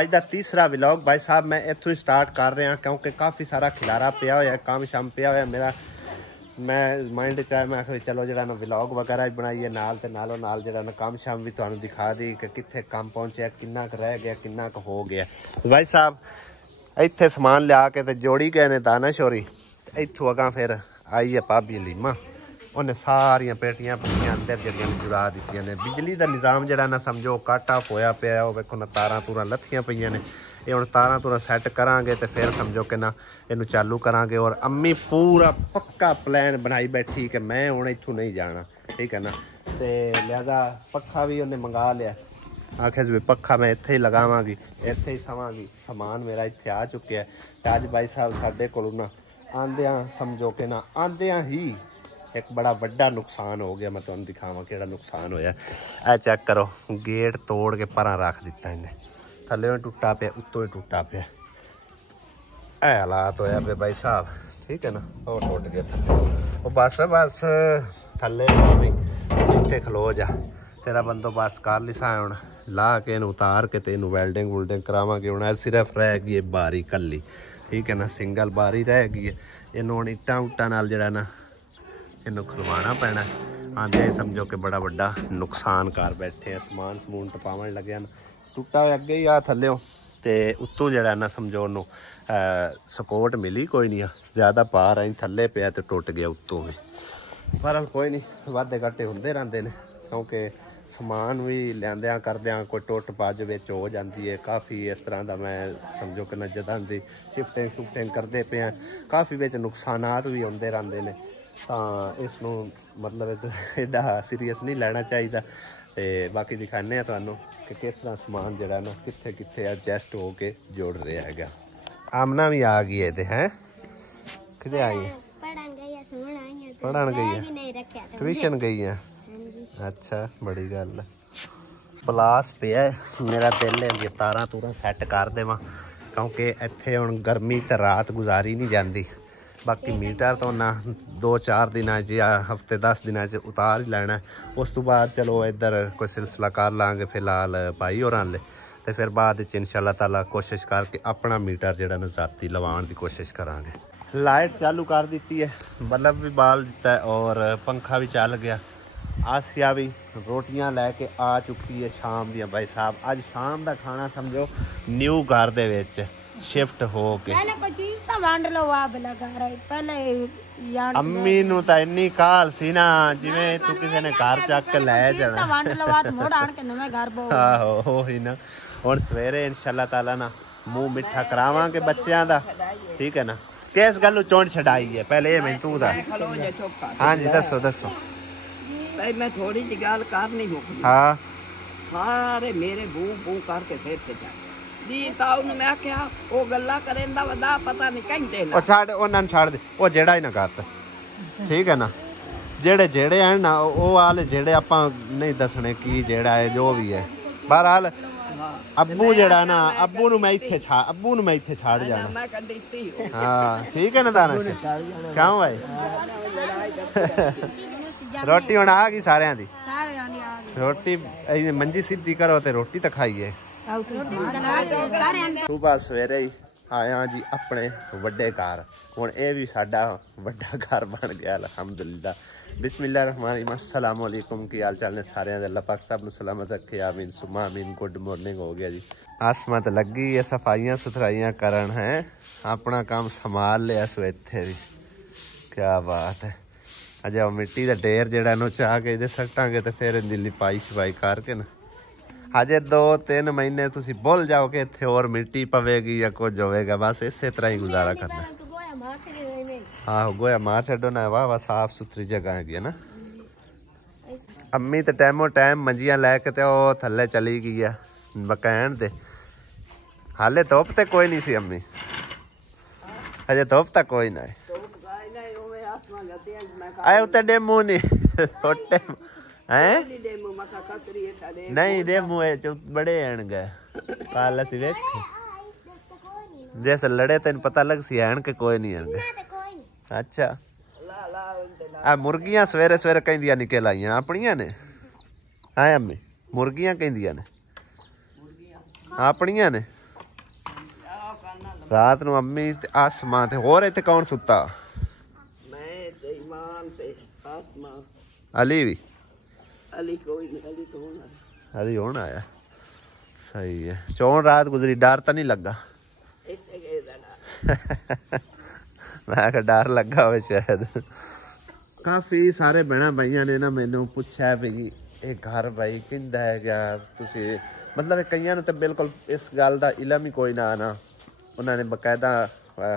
ਅੱਜ ਦਾ ਤੀਸਰਾ ਵਲੌਗ भाई साहब मैं इत्थों ही स्टार्ट कर रहा क्योंकि काफ़ी सारा खिलारा पिया होया काम शाम पिया होया मेरा मैं माइंड च मैं आखिर चलो जो वलॉग वगैरह बनाइए नाल ते नालों नाल जो काम शाम भी तुहानू दिखा दी कि कित्थे काम पहुँचे किन्ना क रह गया किन्ना क हो गया। भाई साहब इत्थे समान लिया के ते जोड़ी गए ने दाना शोरी इत्थों अगां फिर आई है भाभी लीमा उन्हें सारिया पेटियां पटियां अंदर जड़ियां जुड़ा दित्तियां ने बिजली का निज़ाम जड़ा ना समझो कट ऑफ होया पिया वेखो ना तारां तूरां लत्थियां पईयां ने ये हुण तारां तूरां सैट करांगे तो फिर समझो कि ना इनू चालू करांगे। और अम्मी पूरा पक्का प्लान बनाई बैठी कि मैं हुण इत्थों नहीं जाना ठीक है ना ते लिहाजा पक्खा भी उन्हें मंगा लिया आखे भी पक्खा मैं इत्थे ही लगावांगी इत्थे ही सवांगी समान मेरा इत्थे आ चुके है। अज भाई साहब साडे कोलों ना आंदियां समझो कि ना आंदियां ही एक बड़ा वड्डा नुकसान हो गया। मैं तुहानू दिखावां किहड़ा नुकसान होया ऐ चेक करो गेट तोड़ के परां रख दिता इन्हें थल्ले टुटा पिया उत्तों ही टुटा पिया ऐ हालात होया पे भाई साहब ठीक है ना और टुट गया थल्ले वो बस बस थल्ले जिथे खलो जा तेरा बंदोबस्त कर लिसा हुण ला के इनू उतार के ते इनू वैल्डिंग वुल्डिंग करावांगे। हुण सिर्फ रह गई है बारी कल्ली ठीक है ना सिंगल बारी रह गई है इनू हुण इट्टां उट्टां नाल जिहड़ा ना इनू खलवाना पैना आंदे समझो कि बड़ा वड्डा नुकसान कर बैठे हैं समान समून टपावन लगे टुटा अगे ही आ थल्लों तो उत्तों जड़ा ना समझो उन्होंने सपोर्ट मिली कोई नहीं ज़्यादा पार आई थल्ले पिया तो टुट गया उत्तों भी पर कोई नहीं वाधे घाटे होंदे रहंदे ने क्योंकि समान भी लियांदियां करदियां कोई टुट पज विच हो जाती है काफ़ी इस तरह का मैं समझो कि ना जदां दी शिफ्टिंग शुफ्टिंग करते पे हैं काफ़ी विच नुकसानात भी आउंदे रहंदे ने तो इसनों मतलब एडा सीरीयस नहीं लेना चाहिए। तो बाकी दिखाने तुहानू कि किस तरह समान जरा ना कित्थे कित्थे एडजस्ट हो के जोड़ रहा है। आमना भी आ गई है हैं कितने आई है पढ़न गई है ट्यूशन गई है अच्छा बड़ी गल पलास पे मेरा दिल है तारा तूरा सैट कर देव क्योंकि इत्थे हुण गर्मी तो रात गुजारी नहीं जाती बाकी मीटर तो ना 2-4 दिन या हफ्ते 10 दिन उतार ही लेना उस तो बाद चलो इधर कोई सिलसिला कर लाँगे फिलहाल भाई होर ले तो फिर बाद इंशाअल्लाह ताला कोशिश करके अपना मीटर जड़ा ना जाती लवाण की कोशिश करांगे। लाइट चालू कर दी है बल्ब भी बाल दिता है और पंखा भी चल गया। आसिया भी रोटियां लैके आ चुकी है शाम दियां भाई साहब अज शाम का खाना समझो न्यू घर दे विच शिफ्ट हो के अम्मी नू तां इन्नी काल सी ना जिवें तू किसी ने घर चक के लै जाना आहो ही ना हुण सवेरे इंशाअल्लाह ताला ना मुंह मिठा करावांगे बच्चों दा ठीक है ना। किस गल्लों चोंड छड़ाई है पहले ये मैं तू दस हाँ जी दसो दसो मैं थोड़ी जी गल करनी हूँ हाँ सारे मेरे बू बू करके फिर से जाए जी ताऊ ने मैं क्या वो गल्ला करेंदा वदा पता नहीं कहंदे ना ओ छाड़ ओना छाड़ दे ओ जेड़ा ही ना गत ठीक है ना जेड़े जेड़े हैं ना वो वाले जेड़े आपां नहीं दसने की जेड़ा है जो भी है बहरहाल अब्बू जेड़ा ना अब्बू नु मैं इत्थे छाड़ जाना मैं कंडीती हां ठीक है ना दाना क्यों भाई रोटी हुण आ गई सारे दी रोटी मंजी सीधी करो ते रोटी तो खाइए सुबह सवेरे ही आया जी अपने वड्डे घर हुण ये भी साडा वड्डा घर बन गया अलहमदुलिल्लाह। बिस्मिल्लाहिर्रहमानिर्रहीम अस्सलाम वालेकुम की हाल चाल ने सारे अल्लाह पाक सब नूं सलामत रखे आमीन सुमा आमीन। गुड मॉर्निंग हो गया जी आसमत लगी है सफाइयां सुथराइयां करन है अपना काम संभाल लिया सो इत्थे भी क्या बात है। अजे मिट्टी का ढेर जड़ा नु चाह के इधर सट्टांगे तो फिर दिल्ली पाई शपाई करके ना अजे 2-3 महीने तुसी भुल जाओ कि इत्थे और मिट्टी पवेगी या कुछ होवेगा बस इसे तरह ही गुजारा करना। हाँ गोया मार छो ना वाह वाह साफ सुथरी जगह है ना। अम्मी तो टाइमो टाइम मंजियां लैके तो थल्ले चली गई है बकैन दे हाले धुप तो कोई नहीं सी अम्मी अजे धुप तक कोई ना आए उत्ते डेमू नहीं छोटे हैं नहीं डेमू बड़े हैं कल असी वेख जैसे लड़े तेन पता लग सी हैन के कोई नहीं है अच्छा आ मुर्गियां सवेरे सवेरे कहंदियां निकल आईयां अपनियां ने हैं अम्मी मुर्गियां कहंदियां ने अपनियां ने ਰਾਤ ਨੂੰ ਅੰਮੀ ਤੇ ਆਸਮਾਨ ਤੇ ਹੋਰ ਇੱਥੇ ਕੌਣ ਸੁੱਤਾ? ਮੈਂ ਤੇ ਇਮਾਨ ਤੇ ਆਸਮਾ। ਅਲੀ ਵੀ? ਅਲੀ ਕੋਈ ਨਹੀਂ, ਅਲੀ ਤੋਂ ਅਲੀ ਹੁਣ ਆਇਆ। ਸਹੀ ਹੈ। ਚੌਣ ਰਾਤ ਗੁਜ਼ਰੀ, ਡਰ ਤਾਂ ਨਹੀਂ ਲੱਗਾ? ਇੱਥੇ ਗਏ ਦਾ ਮੈਂ ਕਿਹਾ ਡਰ ਲੱਗਾ ਹੋਵੇ ਸ਼ਾਇਦ। ਕਾਫੀ ਸਾਰੇ ਭੈਣਾਂ ਭਾਈਆਂ ਨੇ ਨਾ ਮੈਨੂੰ ਪੁੱਛਿਆ ਵੀ ਇਹ ਘਰ ਭਾਈ ਕਿੰਦਾ ਹੈਗਾ, ਤੁਸੀਂ ਮਤਲਬ ਕਈਆਂ ਨੂੰ ਤਾਂ ਬਿਲਕੁਲ ਇਸ ਗੱਲ ਦਾ ਇਲਮ ਹੀ ਕੋਈ ਨਾ ਉਹਨਾਂ ਨੇ ਬਕਾਇਦਾ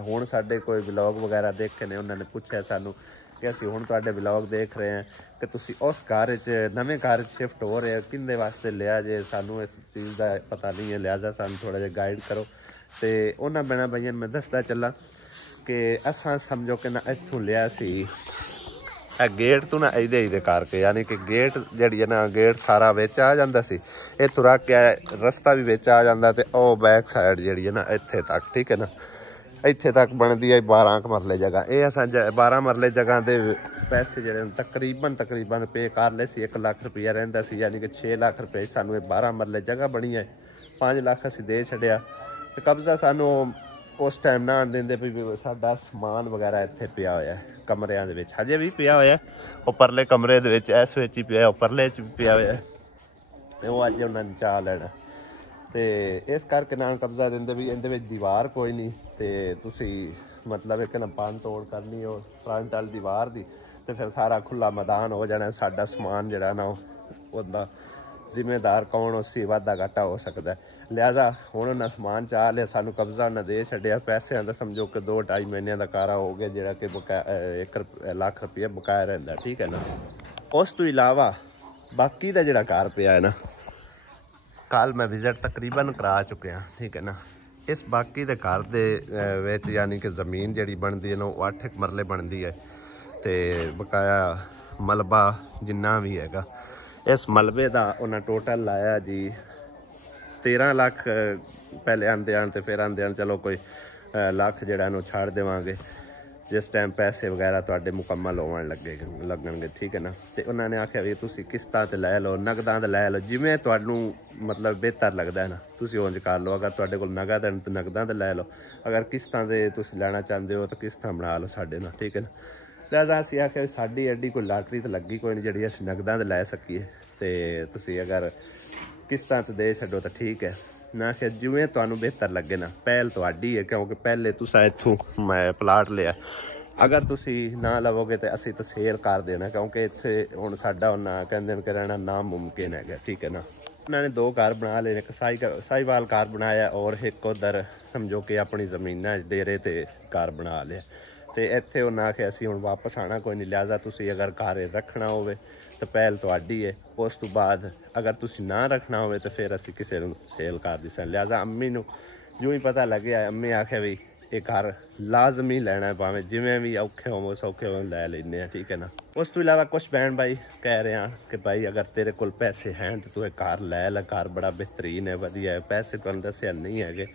ਹੁਣ ਸਾਡੇ ਕੋਈ ਵਲੌਗ ਵਗੈਰਾ ਦੇਖੇ ਨੇ, ਉਹਨਾਂ ਨੇ ਪੁੱਛਿਆ ਸਾਨੂੰ ਕਿ ਅਸੀਂ ਹੁਣ ਤੁਹਾਡੇ ਵਲੌਗ ਦੇਖ ਰਹੇ ਹਾਂ ਕਿ ਤੁਸੀਂ ਉਸ ਘਰ 'ਚ ਨਵੇਂ ਘਰ 'ਚ ਸ਼ਿਫਟ ਹੋ ਰਹੇ ਹੋ, ਕਿਹਦੇ ਵਾਸਤੇ ਲਿਆ ਜੇ, ਸਾਨੂੰ ਇਸ ਚੀਜ਼ ਦਾ ਪਤਾ ਨਹੀਂ ਹੈ, ਲਿਹਾਜ਼ਾ ਸਾਨੂੰ ਥੋੜ੍ਹਾ ਜਿਹਾ ਗਾਈਡ ਕਰੋ। ਤੇ ਉਹਨਾਂ ਭੈਣਾਂ ਭਾਈਆਂ ਨੂੰ ਮੈਂ ਦੱਸਦਾ ਚੱਲਾਂ ਕਿ ਅਸਾਂ ਸਮਝੋ ਕਿ ਨਾ ਇੱਥੋਂ ਲਿਆ ਸੀ ਇਹ ਗੇਟ ਤੋਂ ਨਾ ਇਹਦੇ ਕਰਕੇ, ਯਾਨੀ ਕਿ ਗੇਟ ਜਿਹੜੀ ਹੈ ਨਾ ਗੇਟ ਸਾਰਾ ਵਿੱਚ ਆ ਜਾਂਦਾ ਸੀ, ਇੱਥੋਂ ਰੱਖ ਕੇ ਰਸਤਾ ਵੀ ਵਿੱਚ ਆ ਜਾਂਦਾ ਤੇ ਉਹ ਬੈਕ ਸਾਈਡ ਜਿਹੜੀ ਹੈ ਨਾ ਇੱਥੇ ਤੱਕ, ਠੀਕ ਹੈ ਨਾ, ਇੱਥੇ ਤੱਕ ਬਣਦੀ ਹੈ 12 ਮਰਲੇ ਜਗ੍ਹਾ। ਇਹ ਅਸਾਂ 12 ਮਰਲੇ ਜਗ੍ਹਾ ਦੇ ਪੈਸੇ ਜਿਹੜੇ ਤਕਰੀਬਨ ਪੇ ਕਰ ਲਏ ਸੀ। 1 ਲੱਖ ਰੁਪਈਆ ਰਹਿੰਦਾ ਸੀ, ਯਾਨੀ ਕਿ 6 ਲੱਖ ਰੁਪਏ ਸਾਨੂੰ ਇਹ 12 ਮਰਲੇ ਜਗ੍ਹਾ ਬਣੀ ਹੈ। 5 ਲੱਖ ਅਸੀਂ ਦੇ ਛੱਡਿਆ ਤੇ ਕਬਜ਼ਾ ਸਾਨੂੰ ਉਸ ਟਾਈਮ ਨਾ ਦਿੰਦੇ ਵੀ ਸਾਡਾ ਸਮਾਨ ਵਗੈਰਾ ਇੱਥੇ ਪਿਆ ਹੋਇਆ ਕਮਰਿਆਂ ਦੇ ਵਿੱਚ, ਹਜੇ ਵੀ ਪਿਆ ਹੋਇਆ ਉਹ ਪਰਲੇ ਕਮਰੇ ਦੇ ਵਿੱਚ, ਇਸ ਵਿੱਚ ਹੀ ਪਿਆ, ਉਹ ਪਰਲੇ 'ਚ ਵੀ ਪਿਆ ਹੋਇਆ ਤੇ ਉਹ ਅੱਜ ਉਹਨਾਂ ਨੇ ਚਾਹ ਲੈਣਾ ਤੇ ਇਸ ਕਰਕੇ ਨਾਲ ਕਬਜ਼ਾ ਦਿੰਦੇ ਵੀ ਇਹਦੇ ਵਿੱਚ ਦੀਵਾਰ ਕੋਈ ਨਹੀਂ ਤੇ ਤੁਸੀਂ ਮਤਲਬ ਇੱਕ ਨਾ ਭੰਨ ਤੋੜ ਕਰਨੀ ਉਹ ਫਰੰਟ ਵਾਲੀ ਦੀਵਾਰ ਦੀ ਤੇ ਫਿਰ ਸਾਰਾ ਖੁੱਲਾ ਮੈਦਾਨ ਹੋ ਜਾਣਾ। ਸਾਡਾ ਸਮਾਨ ਜਿਹੜਾ ਨਾ ਉਹਦਾ ਜ਼ਿੰਮੇਦਾਰ ਕੌਣ, ਉਸੀ ਵਾਧਾ ਘਾਟਾ ਹੋ ਸਕਦਾ। ਲਿਹਾਜ਼ਾ ਹੁਣ ਉਹਨਾਂ ਸਮਾਨ ਚਾਹ ਲਿਆ, ਸਾਨੂੰ ਕਬਜ਼ਾ ਉਹਨਾਂ ਦੇ ਛੱਡਿਆ। ਪੈਸਿਆਂ ਦਾ ਸਮਝੋ ਕਿ 2-2.5 ਮਹੀਨਿਆਂ ਦਾ ਕਾਰਾ ਹੋ ਗਿਆ ਜਿਹੜਾ ਕਿ 1 ਲੱਖ ਰੁਪਇਆ ਬਕਾਇਆ ਰਹਿੰਦਾ, ਠੀਕ ਹੈ ਨਾ। ਉਸ ਤੋਂ ਇਲਾਵਾ ਬਾਕੀ ਦਾ ਜਿਹੜਾ ਘਰ ਪਿਆ ਹੈ ਨਾ, ਕੱਲ ਮੈਂ ਵਿਜ਼ਿਟ ਤਕਰੀਬਨ ਕਰਾ ਚੁੱਕਿਆ, ਠੀਕ ਹੈ ਨਾ। ਇਸ ਬਾਕੀ ਦੇ ਘਰ ਦੇ ਵਿੱਚ ਯਾਨੀ ਕਿ ਜ਼ਮੀਨ ਜਿਹੜੀ ਬਣਦੀ ਹੈ ਨਾ ਉਹ 8 ਮਰਲੇ ਬਣਦੀ ਹੈ ਤੇ ਬਕਾਇਆ ਮਲਬਾ ਜਿੰਨਾ ਵੀ ਹੈਗਾ, ਇਸ ਮਲਬੇ ਦਾ ਉਹਨਾਂ ਟੋਟਲ ਲਾਇਆ ਜੀ 13 ਲੱਖ। ਪਹਿਲੇ ਆਉਂਦੇ ਆਣ ਤੇ ਫਿਰ ਆਉਂਦੇ ਆਣ ਚਲੋ ਕੋਈ ਲੱਖ ਜਿਹੜਾ ਇਹਨੂੰ ਛੱਡ ਦੇਵਾਂਗੇ ਜਿਸ ਟਾਈਮ ਪੈਸੇ ਵਗੈਰਾ ਤੁਹਾਡੇ ਮੁਕੰਮਲ ਹੋਣ ਲੱਗਣਗੇ, ਠੀਕ ਹੈ ਨਾ। ਤੇ ਉਹਨਾਂ ਨੇ ਆਖਿਆ ਵੀ ਤੁਸੀਂ ਕਿਸ਼ਤਾਂ ਤੇ ਲੈ ਲਓ, ਨਗਦਾਂ ਤੇ ਲੈ ਲਓ, ਜਿਵੇਂ ਤੁਹਾਨੂੰ ਮਤਲਬ ਬਿਹਤਰ ਲੱਗਦਾ ਹੈ ਨਾ ਤੁਸੀਂ ਉਂਝ ਕਰ ਲਓ। ਅਗਰ ਤੁਹਾਡੇ ਕੋਲ ਨਗਦ ਹਨ ਤਾਂ ਨਗਦਾਂ ਤੇ ਲੈ ਲਓ, ਅਗਰ ਕਿਸ਼ਤਾਂ ਤੇ ਤੁਸੀਂ ਲੈਣਾ ਚਾਹੁੰਦੇ ਹੋ ਤਾਂ ਕਿਸ਼ਤਾਂ ਬਣਾ ਲਓ ਸਾਡੇ ਨਾਲ, ਠੀਕ ਹੈ ਨਾ। ਲਿਹਾਜ਼ਾ ਅਸੀਂ ਆਖਿਆ ਸਾਡੀ ਐਡੀ ਕੋਈ ਲਾਟਰੀ ਤਾਂ ਲੱਗੀ ਕੋਈ ਨਹੀਂ ਜਿਹੜੀ ਅਸੀਂ ਨਗਦਾਂ ਤੇ ਲੈ ਸਕੀਏ ਤੇ ਤੁਸੀਂ ਅਗਰ ਕਿਸ਼ਤਾਂ ਤੇ ਦੇ ਛੱਡੋ ਤਾਂ ਠੀਕ ਹੈ ਨਾ। ਕਿ ਜਿਵੇਂ ਤੁਹਾਨੂੰ ਬਿਹਤਰ ਲੱਗੇ ਨਾ, ਪਹਿਲ ਤੁਹਾਡੀ ਹੈ ਕਿਉਂਕਿ ਪਹਿਲੇ ਤੁਸੀਂ ਇੱਥੋਂ ਮੈਂ ਪਲਾਟ ਲਿਆ। ਅਗਰ ਤੁਸੀਂ ਨਾ ਲਵੋਗੇ ਤਾਂ ਅਸੀਂ ਤਾਂ ਸੇਲ ਕਰ ਦੇਣਾ ਕਿਉਂਕਿ ਇੱਥੇ ਹੁਣ ਸਾਡਾ ਉਹਨਾਂ ਕਹਿੰਦੇ ਨੇ ਕਿ ਰਹਿਣਾ ਨਾਮੁਮਕਿਨ ਹੈਗਾ, ਠੀਕ ਹੈ ਨਾ। ਉਹਨਾਂ ਨੇ 2 ਘਰ ਬਣਾ ਲਏ, ਇੱਕ ਸਾਈਵਾਲ ਘਰ ਬਣਾਇਆ ਔਰ ਇੱਕ ਉੱਧਰ ਸਮਝੋ ਕਿ ਆਪਣੀ ਜ਼ਮੀਨਾਂ ਡੇਰੇ ਤੇ ਘਰ ਬਣਾ ਲਿਆ ਤੇ ਇੱਥੇ ਉਹਨਾਂ ਆਖਿਆ ਅਸੀਂ ਹੁਣ ਵਾਪਸ ਆਉਣਾ ਕੋਈ ਨਹੀਂ। ਲਿਹਾਜ਼ਾ ਤੁਸੀਂ ਅਗਰ ਘਰ ਰੱਖਣਾ ਹੋਵੇ ਤਾਂ ਪਹਿਲ ਤੁਹਾਡੀ ਹੈ, ਉਸ ਤੋਂ ਬਾਅਦ ਅਗਰ ਤੁਸੀਂ ਨਾ ਰੱਖਣਾ ਹੋਵੇ ਤਾਂ ਫਿਰ ਅਸੀਂ ਕਿਸੇ ਨੂੰ ਸੇਲ ਕਰ ਦਿੱਤੇ ਸਨ। ਲਿਹਾਜ਼ਾ ਅੰਮੀ ਨੂੰ ਜਿਉਂ ਹੀ ਪਤਾ ਲੱਗਿਆ, ਅੰਮੀ ਆਖਿਆ ਵੀ ਇਹ ਘਰ ਲਾਜ਼ਮੀ ਲੈਣਾ, ਭਾਵੇਂ ਜਿਵੇਂ ਵੀ ਔਖੇ ਹੋਵੋ ਸੌਖੇ ਹੋਵੋ ਲੈ ਲੈਂਦੇ ਹਾਂ, ਠੀਕ ਹੈ ਨਾ। ਉਸ ਤੋਂ ਇਲਾਵਾ ਕੁਛ ਭੈਣ ਭਾਈ ਕਹਿ ਰਹੇ ਹਨ ਕਿ ਭਾਈ ਅਗਰ ਤੇਰੇ ਕੋਲ ਪੈਸੇ ਹਨ ਤਾਂ ਤੂੰ ਇਹ ਘਰ ਲੈ ਲੈ, ਘਰ ਬੜਾ ਬਿਹਤਰੀਨ ਹੈ, ਵਧੀਆ ਹੈ। ਪੈਸੇ ਤੁਹਾਨੂੰ ਦੱਸਿਆ ਨਹੀਂ ਹੈਗੇ,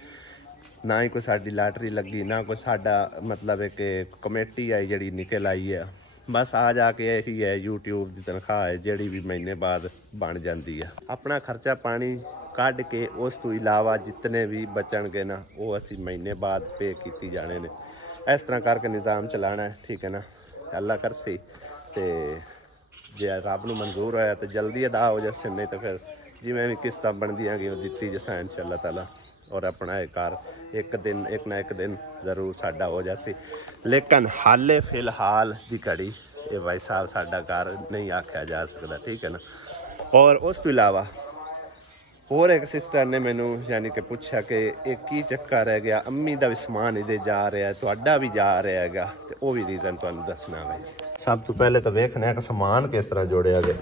ਨਾ ਹੀ ਕੋਈ ਸਾਡੀ ਲਾਟਰੀ ਲੱਗੀ, ਨਾ ਕੋਈ ਸਾਡਾ ਮਤਲਬ ਹੈ ਕਿ ਕਮੇਟੀ ਆਈ ਜਿਹੜੀ ਨਿਕਲ ਆਈ ਹੈ। ਬਸ ਆ ਜਾ ਕੇ ਇਹੀ ਹੈ YouTube ਦੀ ਤਨਖਾਹ ਹੈ ਜਿਹੜੀ ਵੀ ਮਹੀਨੇ ਬਾਅਦ ਬਣ ਜਾਂਦੀ ਹੈ। ਆਪਣਾ ਖਰਚਾ ਪਾਣੀ ਕੱਢ ਕੇ ਉਸ ਤੋਂ ਇਲਾਵਾ ਜਿਤਨੇ ਵੀ ਬਚਣਗੇ ਨਾ ਉਹ ਅਸੀਂ ਮਹੀਨੇ ਬਾਅਦ ਪੇ ਕੀਤੀ ਜਾਣੇ ਨੇ। ਇਸ ਤਰ੍ਹਾਂ ਕਰਕੇ ਨਿਜ਼ਾਮ ਚਲਾਉਣਾ ਹੈ, ਠੀਕ ਹੈ ਨਾ। ਅੱਲਾ ਕਰਸੀ ਤੇ ਜੇ ਰੱਬ ਨੂੰ ਮਨਜ਼ੂਰ ਹੋਇਆ ਤਾਂ ਜਲਦੀ ਅਦਾ ਹੋ ਜਾਵੇ, ਨਹੀਂ ਤਾਂ ਫਿਰ ਜਿਵੇਂ ਵੀ ਕਿਸ਼ਤਾਂ ਬਣਦੀਆਂ ਗਈਆਂ ਉਹ ਦਿੱਤੀ ਜਸਾਂ ਇੰਸ਼ਾਅੱਲਾ ਤਾਲਾ। ਔਰ ਆਪਣਾ ਇਹ ਘਰ ਇੱਕ ਨਾ ਇੱਕ ਦਿਨ ਜ਼ਰੂਰ ਸਾਡਾ ਹੋ ਜਾਸੀ। ਲੇਕਿਨ ਹਾਲੇ ਫਿਲਹਾਲ ਦੀ ਘੜੀ ਇਹ ਭਾਈ ਸਾਹਿਬ ਸਾਡਾ ਘਰ ਨਹੀਂ ਆਖਿਆ ਜਾ ਸਕਦਾ, ਠੀਕ ਹੈ ਨਾ। ਔਰ ਉਸ ਤੋਂ ਇਲਾਵਾ ਹੋਰ ਇੱਕ ਸਿਸਟਰ ਨੇ ਮੈਨੂੰ ਯਾਨੀ ਕਿ ਪੁੱਛਿਆ ਕਿ ਇਹ ਕੀ ਚੱਕਰ ਰਹਿ ਗਿਆ, ਅੰਮੀ ਦਾ ਵੀ ਸਮਾਨ ਇਹਦੇ ਜਾ ਰਿਹਾ, ਤੁਹਾਡਾ ਵੀ ਜਾ ਰਿਹਾ ਹੈਗਾ, ਤੇ ਉਹ ਵੀ ਰੀਜ਼ਨ ਤੁਹਾਨੂੰ ਦੱਸਣਾ ਹੈ। ਸਭ ਤੋਂ ਪਹਿਲੇ ਤਾਂ ਵੇਖਣਾ ਹੈ ਕਿ ਸਮਾਨ ਕਿਸ ਤਰ੍ਹਾਂ ਜੋੜਿਆ ਗਿਆ।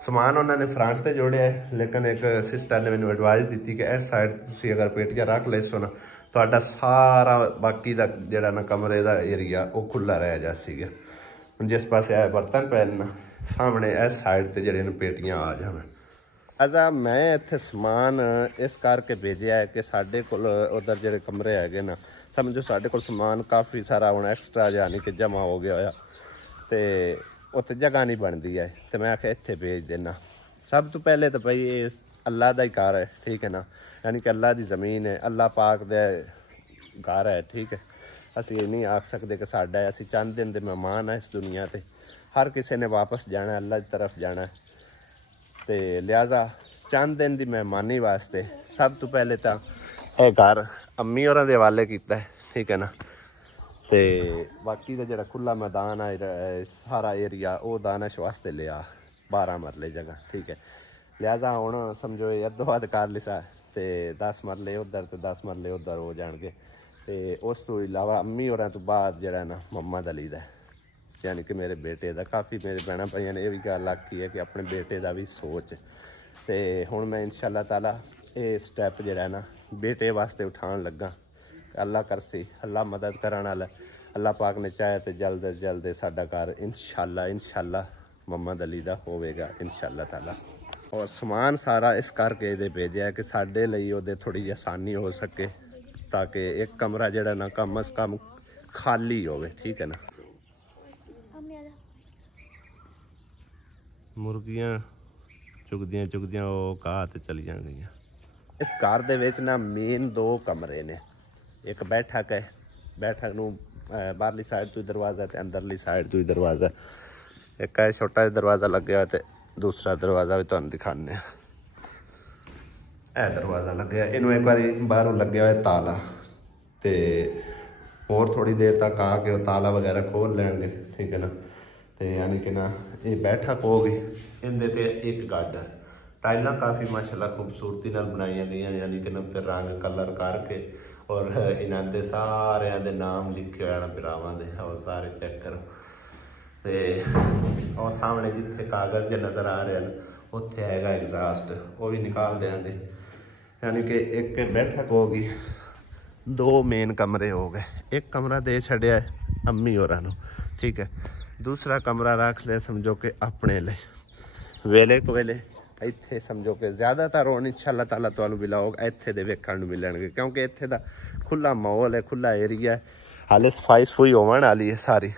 ਸਮਾਨ ਉਹਨਾਂ ਨੇ ਫਰੰਟ ਤੇ ਜੋੜਿਆ ਹੈ, ਲੇਕਿਨ ਇੱਕ ਸਿਸਟਰ ਨੇ ਮੈਨੂੰ ਐਡਵਾਈਸ ਦਿੱਤੀ ਕਿ ਇਸ ਸਾਈਡ ਤੁਸੀਂ ਅਗਰ ਪੇਟੀਆਂ ਰੱਖ ਲੈ ਸੋ ਨਾ ਤੁਹਾਡਾ ਸਾਰਾ ਬਾਕੀ ਦਾ ਜਿਹੜਾ ਨਾ ਕਮਰੇ ਦਾ ਏਰੀਆ ਉਹ ਖੁੱਲਾ ਰਹਿ ਜਾ ਸੀਗਾ। ਹੁਣ ਜਿਸ ਪਾਸੇ ਆਏ ਬਰਤਨ ਪਏ ਨਾ ਸਾਹਮਣੇ ਇਸ ਸਾਈਡ ਤੇ ਜਿਹੜੇ ਨੇ ਪੇਟੀਆਂ ਆ ਜਾਣ। ਅਜਾ ਮੈਂ ਇੱਥੇ ਸਮਾਨ ਇਸ ਕਰਕੇ ਭੇਜਿਆ ਹੈ ਕਿ ਸਾਡੇ ਕੋਲ ਉਧਰ ਜਿਹੜੇ ਕਮਰੇ ਹੈਗੇ ਨਾ ਸਮਝੋ ਸਾਡੇ ਕੋਲ ਸਮਾਨ ਕਾਫੀ ਸਾਰਾ ਹੁਣ ਐਕਸਟਰਾ ਯਾਨੀ ਕਿ ਜਮ੍ਹਾਂ ਹੋ ਗਿਆ ਹੋਇਆ ਤੇ ਉੱਥੇ ਜਗ੍ਹਾ ਨਹੀਂ ਬਣਦੀ ਹੈ ਤੇ ਮੈਂ ਆਖਿਆ ਇੱਥੇ ਭੇਜ ਦੇਣਾ। ਸਭ ਤੋਂ ਪਹਿਲੇ ਤਾਂ ਭਾਈ ਇਹ ਅੱਲਾ ਦਾ ਹੀ ਘਰ ਹੈ, ਠੀਕ ਹੈ ਨਾ, ਯਾਨੀ ਕਿ ਅੱਲਾ ਦੀ ਜ਼ਮੀਨ ਹੈ। ਅੱਲਾ ਪਾਕ ਦੇ घर है, ठीक है। ਅਸੀਂ ਇਹ ਨਹੀਂ ਆਖ ਸਕਦੇ ਕਿ ਸਾਡਾ ਹੈ, ਅਸੀਂ ਚੰਦ ਦਿਨ ਦੇ ਮਹਿਮਾਨ ਆ ਇਸ ਦੁਨੀਆ ਤੇ। ਹਰ ਕਿਸੇ ਨੇ ਵਾਪਸ ਜਾਣਾ, ਅੱਲਾ ਦੀ ਤਰਫ ਜਾਣਾ, ਤੇ ਲਿਹਾਜ਼ਾ ਚੰਦ ਦਿਨ ਦੀ ਮਹਿਮਾਨੀ ਵਾਸਤੇ ਸਭ ਤੋਂ ਪਹਿਲੇ ਤਾਂ ਇਹ ਘਰ ਅੰਮੀ ਹੋਰਾਂ ਦੇ ਹਵਾਲੇ ਕੀਤਾ ਹੈ, ਠੀਕ ਹੈ ਨਾ। ਤੇ ਬਾਕੀ ਦਾ ਜਿਹੜਾ ਖੁੱਲਾ ਮੈਦਾਨ ਆ ਸਾਰਾ ਏਰੀਆ ਉਹ ਦਾਨਿਸ਼ ਵਾਸਤੇ ਲਿਆ 12 ਮਰਲੇ ਜਗ੍ਹਾ, ਠੀਕ ਹੈ। ਲਿਹਾਜ਼ਾ ਹੁਣ ਸਮਝੋ ਇਹ ਅੱਧੋ ਅੱਧ ਕਰ ਲਿਆ ਤੇ 10 ਮਰਲੇ ਉੱਧਰ ਤੇ 10 ਮਰਲੇ ਉੱਧਰ ਹੋ ਜਾਣਗੇ। ਤੇ ਉਸ ਤੋਂ ਇਲਾਵਾ ਅੰਮੀ ਹੋਰਾਂ ਤੋਂ ਬਾਅਦ ਜਿਹੜਾ ਨਾ ਮੁਹੰਮਦ ਅਲੀ ਦਾ, ਯਾਨੀ ਕਿ ਮੇਰੇ ਬੇਟੇ ਦਾ। ਕਾਫੀ ਮੇਰੇ ਭੈਣਾਂ ਭਾਈਆਂ ਨੇ ਇਹ ਵੀ ਗੱਲ ਆਖੀ ਹੈ ਕਿ ਆਪਣੇ ਬੇਟੇ ਦਾ ਵੀ ਸੋਚ। ਤੇ ਹੁਣ ਮੈਂ ਇਨਸ਼ਾਅੱਲਾ ਤਾਲਾ ਇਹ ਸਟੈਪ ਜਿਹੜਾ ਨਾ ਬੇਟੇ ਵਾਸਤੇ ਉਠਾਉਣ ਲੱਗਾ। ਅੱਲਾ ਕਰਸੀ, ਅੱਲਾ ਮਦਦ ਕਰਨ ਵਾਲਾ, ਅੱਲਾ ਪਾਕ ਨੇ ਚਾਹਿਆ ਤੇ ਜਲਦ ਜਲਦ ਸਾਡਾ ਘਰ ਇਨਸ਼ਾਅੱਲਾ ਮੁਹੰਮਦ ਅਲੀ ਦਾ ਹੋਵੇਗਾ ਇਨਸ਼ਾਅੱਲਾ ਤਾਲਾ। ਔਰ ਸਮਾਨ ਸਾਰਾ ਇਸ ਕਰਕੇ ਇਹਦੇ ਭੇਜਿਆ ਕਿ ਸਾਡੇ ਲਈ ਉਹਦੇ ਥੋੜ੍ਹੀ ਜਿਹੀ ਆਸਾਨੀ ਹੋ ਸਕੇ, ताकि एक कमरा जड़ा ना कम अज कम खाली होवे, ठीक है ना। मुर्गियां चुगदियां वो घाह ते चली जाएंगियां। इस घर दे विच ना मेन 2 कमरे ने, एक बैठक है, बैठक नूं बाहरली साइड तो दरवाज़ा ते अंदरली साइड तो दरवाज़ा, एक है छोटा जिहा दरवाज़ा लग्या ते दूसरा दरवाज़ा भी तुहानूं दिखाने। ਇਹ ਦਰਵਾਜ਼ਾ ਲੱਗਿਆ, ਇਹਨੂੰ ਇੱਕ ਵਾਰੀ ਬਾਹਰੋਂ ਲੱਗਿਆ ਹੋਇਆ ਤਾਲਾ, ਤੇ ਹੋਰ ਥੋੜੀ ਦੇਰ ਤੱਕ ਆ ਕੇ ਉਹ ਤਾਲਾ ਵਗੈਰਾ ਖੋਲ ਲੈਣਗੇ, ਠੀਕ ਹੈ ਨਾ। ਤੇ ਯਾਨੀ ਕਿ ਨਾ ਇਹ ਬੈਠਕ ਹੋ ਗਈ। ਇਹਦੇ ਤੇ ਇੱਕ ਗਾਡਰ, ਟਾਈਲਾਂ ਕਾਫੀ ਮਾਸ਼ਾਅੱਲਾ ਖੂਬਸੂਰਤੀ ਨਾਲ ਬਣਾਈਆਂ ਗਈਆਂ, ਯਾਨੀ ਕਿ ਨਾ ਤੇ ਰੰਗ ਕਲਰ ਕਰਕੇ ਔਰ ਇਹਨਾਂ ਦੇ ਸਾਰਿਆਂ ਦੇ ਨਾਮ ਲਿਖੇ ਹੋਏ ਹਨ ਭਰਾਵਾਂ ਦੇ, ਉਹ ਸਾਰੇ ਚੈੱਕ ਕਰੋ। ਤੇ ਉਹ ਸਾਹਮਣੇ ਜਿੱਥੇ ਕਾਗਜ਼ ਜੇ ਨਜ਼ਰ ਆ ਰਹੇ ਹਨ ਉੱਥੇ ਆਏਗਾ ਐਗਜ਼ਾਸਟ, ਉਹ ਵੀ ਨਿਕਾਲ ਦੇंगे। यानी कि एक बैठक होगी, 2 मेन कमरे हो गए। एक कमरा दे छड़िया है अम्मी होरां नूं, ठीक है। दूसरा कमरा रख लिया समझो कि अपने लिए वेले को वेले इत्थे समझो कि ज़्यादातर हुण इंशाअल्लाह ताला तुहानूं व्लॉग इत्थे दे वेखण नूं मिलणगे, क्योंकि इत्थे दा खुला माहौल है, खुला एरिया है। हाले सफाई सफूई होवन वाली है सारी,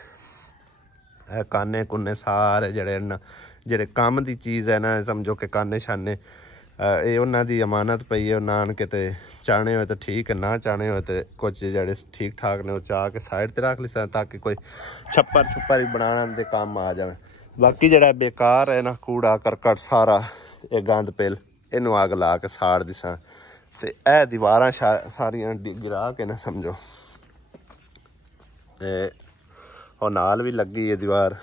काने कुन्ने सारे जेड़े न जेड़े काम दी चीज़ है ना, समझो कि काने शाने ये उन्हां दी अमानत पई है। ना किते चाहने हो तो ठीक है, ना चाहने हो तो कुछ जेड़े ठीक ठाक ने वो चाह के साइड ते रख लिसा, ताकि कोई छप्पर छुप्पर ही बनाने दे काम आ जाए। बाकी जेड़ा बेकार है ना कूड़ा करकट सारा ये गंद पिल इनू अग ला के साड़ दिसा, ते ए दीवारां सारियां गिरा के ना समझो और नाल भी लगी है दीवार।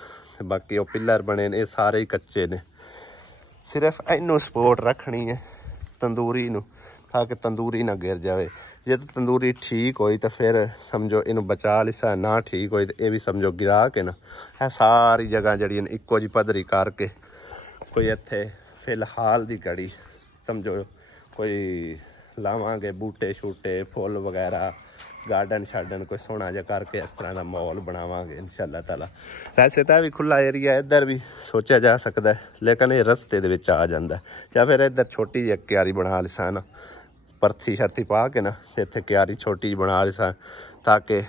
बाकी वो पिलर बने ने सारे ही कच्चे ने, सिर्फ इनू सपोर्ट रखनी है तंदूरी नू, ताकि तंदूरी ना गिर जाए। जे तो तंदूरी ठीक होई तो फिर समझो इनू बचा लिसा, ना ठीक होई तो ये भी समझो गिरा के ना है सारी जगह जड़ियां इक्को जी पद्धरी करके कोई इत्थे फिलहाल दी घड़ी समझो कोई लावांगे बूटे शूटे फुल वगैरह गार्डन शार्डन कोई सोहना जा करके इस तरह का माहौल बनावांगे इंशाअल्लाह ताला। वैसे तो भी खुला एरिया इधर भी सोचा जा सकता है, लेकिन ये रस्ते दे विच आ जाता है। या फिर इधर छोटी जी क्यारी बना लिसा ना, परथी शर्ती पा के ना इत्थे क्यारी छोटी जी बना लिसा, ताकि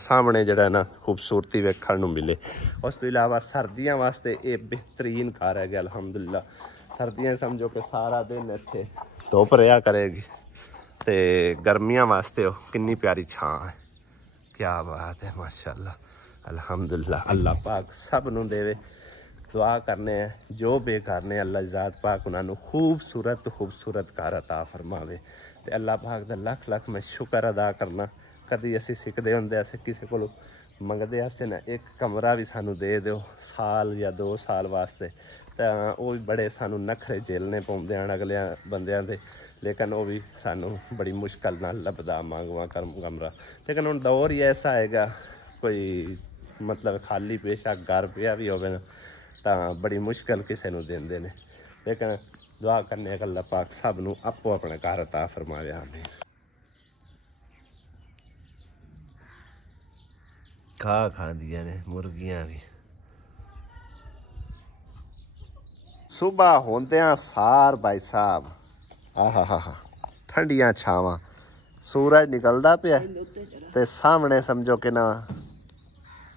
सामने जड़ा ना खूबसूरती वेखण नूं मिले। उस तो इलावा सर्दियों वास्ते ये बेहतरीन घर है अलहमदुलिल्लाह। सर्दियाँ समझो कि सारा दिन इत्थे धुप रहा करेगी, ते गर्मियां वास्ते कितनी प्यारी छां है। क्या बात है माशाअल्लाह अल्हम्दुलिल्लाह। अल्लाह पाक सब नूं देवे। दुआ करने हैं जो बेघर ने अल्लाह ज़ात पाक उन्होंने खूबसूरत घर अता फरमावे। ते अल्लाह पाक दा लख लख मैं शुक्र अदा करना। कभी असीं सिखदे हुंदे असीं किसी कोलों मंगदे असीं ना एक कमरा भी सानू दे दो साल या 2 साल वास्ते, तां वो भी बड़े सानू नखरे झेलने पौंदे हैं अगले बंदियां दे, लेकिन वो भी सानू बड़ी मुश्किल नाल लभदा मांगवा कमरा। लेकिन हुण दौर ही ऐसा आएगा, कोई मतलब खाली बेशक घर पिया भी होवे ना तां बड़ी मुश्किल किसी नूं देंदे ने। लेकिन दुआ करने अल्लाह पाक सब नूं आपो अपने घर अता फरमावे। आमीन। खा खांदियां ने मुर्गियां भी। सुबह होंदियां सार भाई साहब आहा हा हा ठंडियां छावां, सूरज निकलदा पिया ते सामने समझो कि ना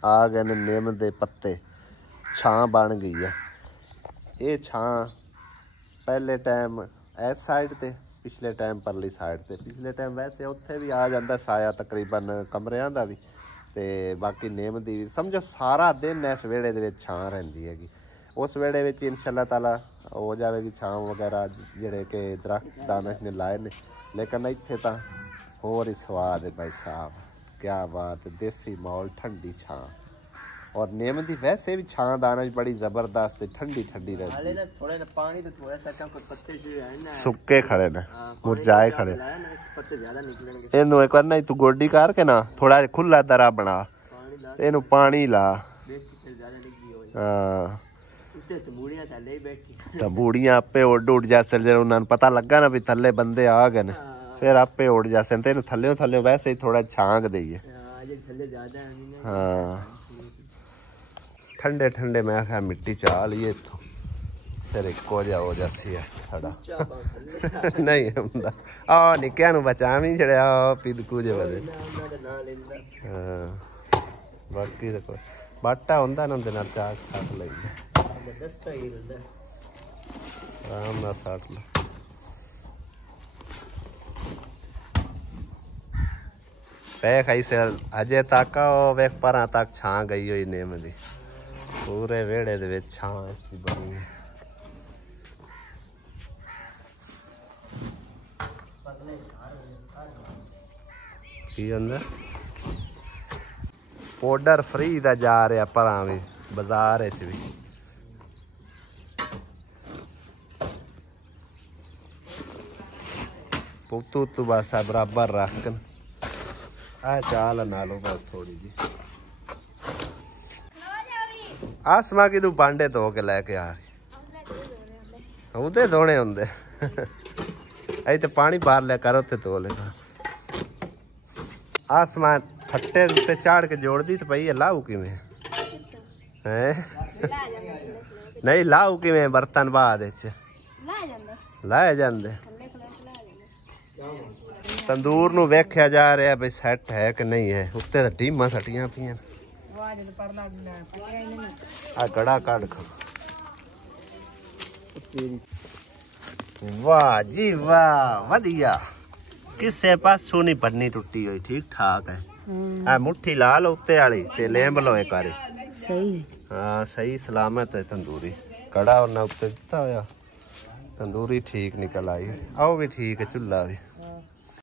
आ गए ने नीम दे पत्ते, छां बन गई है। ये छां पहले टाइम इस साइड ते ਪਿਛਲੇ ਟਾਈਮ ਪਰਲੀ ਸਾਈਡ ਤੇ। ਪਿਛਲੇ ਟਾਈਮ ਵੈਸੇ ਉੱਥੇ ਵੀ ਆ ਜਾਂਦਾ ਸਾਇਆ ਤਕਰੀਬਨ ਕਮਰਿਆਂ ਦਾ ਵੀ, ਤੇ ਬਾਕੀ ਨਿੰਮ ਦੀ ਵੀ। ਸਮਝੋ ਸਾਰਾ ਦਿਨ ਇਸ ਵਿਹੜੇ ਦੇ ਵਿੱਚ ਛਾਂ ਰਹਿੰਦੀ ਹੈਗੀ। ਉਸ ਵਿਹੜੇ ਵਿੱਚ ਇਨਸ਼ਾ ਤਾਲਾ ਹੋ ਜਾਵੇਗੀ ਛਾਂ ਵਗੈਰਾ ਜਿਹੜੇ ਕਿ ਦਰਖਤ ਦਾਨਸ਼ ਨੇ ਲਾਏ ਨੇ। ਲੇਕਿਨ ਇੱਥੇ ਤਾਂ ਹੋਰ ਹੀ ਸਵਾਦ ਹੈ ਭਾਈ ਸਾਹਿਬ, ਕਿਆ ਬਾਤ। ਦੇਸੀ ਮਾਹੌਲ, ਠੰਡੀ ਛਾਂ, और नीम की वैसे भी छां दाना बड़ी जबरदस्त ठंडी ठंडी रहती। सुक्के खड़े ने, मुरझाए खड़े। इनू एक बार ना तू गोडी करके ना थोड़ा खुला दरा बना, इनू पानी ला। बूढ़ियां आपे उड़ उड़ जासे, जो उन्होंने पता लगा ना भी थले बंदे आ गए, फिर आपे उड़ जासे। तेन थल्ले थल्ले वैसे ही थोड़ा छांग दईए। हाँ ठंडे ठंडे मैं क्या मिट्टी चाह लीए इतों, फिर एक हो जासी है साड़ा नहीं होंदा। आ निक्किया नूं बचावी छड़िया पिदकू जे वदे। हाँ बाकी तो कोई बाटा होंदा ना उहदे नाल चाक साट लईंदा, आराम नाल साट ला। वेख ऐसे अजे तक वेख परां तक छां गई हुई नीम दी, पूरे वेड़े दे विच छां ऐसी बनी है। की होंदा पाउडर फ्री दा जा रहा परां भी बाजार विच भी। पुतू तू बस बराबर रख आ चाल ना लो बस थोड़ी जी। आसमा की तू भांडे धो के लैके आ रही, उदे धोने होंदे। अई तो पानी बाहर लिया कर, उत्ते धो लेगा। आसमा फट्टे उत्ते चाड़ के जोड़ दी तो पई है, लाऊ किवें है? नहीं लाऊ किवें बर्तन बाद विच लाए जांदे। तंदूर नूं वेख्या जा रहा भाई सैट है कि नहीं है, उत्ते तो टीमां सटियां पियां। आ कड़ा काट खा। वाह जी वाह वधिया, किसे पासों नहीं पन्नी टुटी हुई, ठीक ठाक है। आ मुट्ठी ला लो उत्ते वाली ते लेंब लो एक बारी। सही हाँ सही सलामत है तंदूरी। कड़ा उन्हें उत्ते दिता होया, तंदूरी ठीक निकल आई। आओ भी ठीक है, चुल्ला भी